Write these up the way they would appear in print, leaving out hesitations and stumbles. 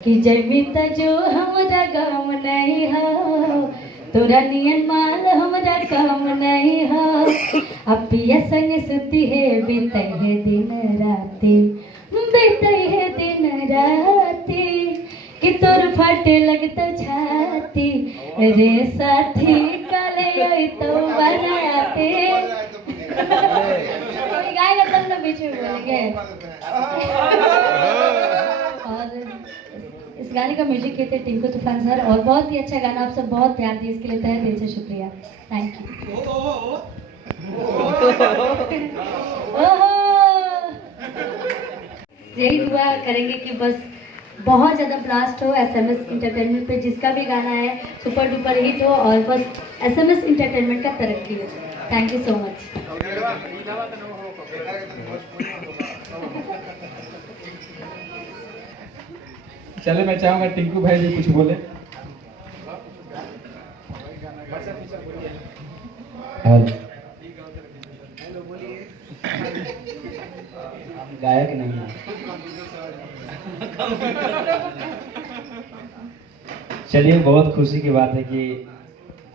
कि जयमिता जो हमरा काम नहीं हो, तोरा नियन माल हमरा काम नहीं हो। अपिया संग सुती है बीते है दिन राती, बीते है दिन राती। कि तोर फटे लगता छाती रे साथी, काले होई तो बनाते। कोई गाएगा तब ना बीच में बोलेंगे। और इस गाने का म्यूजिक किए थे टिंकू तूफान सर, और बहुत ही अच्छा गाना, आप सब बहुत प्यार दिए, इसके लिए तहे दिल से शुक्रिया, थैंक यू। यही दुआ करेंगे कि बस बहुत ज़्यादा ब्लास्ट हो SMS इंटरटेनमेंट पे, जिसका भी गाना है सुपर डुपर हिट हो, और बस SMS इंटरटेनमेंट का तरक्की हो। Thank you so much. चले, मैं चाहूंगा टिंकू भाई भी कुछ बोले। गायक नहीं है। चलिए, बहुत खुशी की बात है कि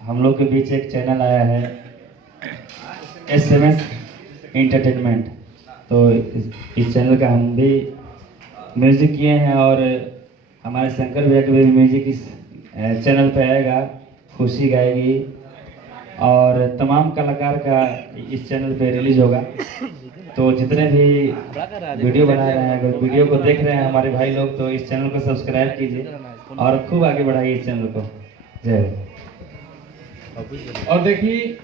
हम लोग के बीच एक चैनल आया है SMS इंटरटेनमेंट। तो इस चैनल का हम भी म्यूजिक किए हैं, और हमारे शंकर भैया का भी म्यूजिक इस चैनल पे आएगा, खुशी गाएगी, और तमाम कलाकार का इस चैनल पे रिलीज होगा। तो जितने भी वीडियो बना रहे हैं, अगर वीडियो को देख रहे हैं हमारे भाई लोग, तो इस चैनल को सब्सक्राइब कीजिए और खूब आगे बढ़ाइए इस चैनल को। जय। और देखिए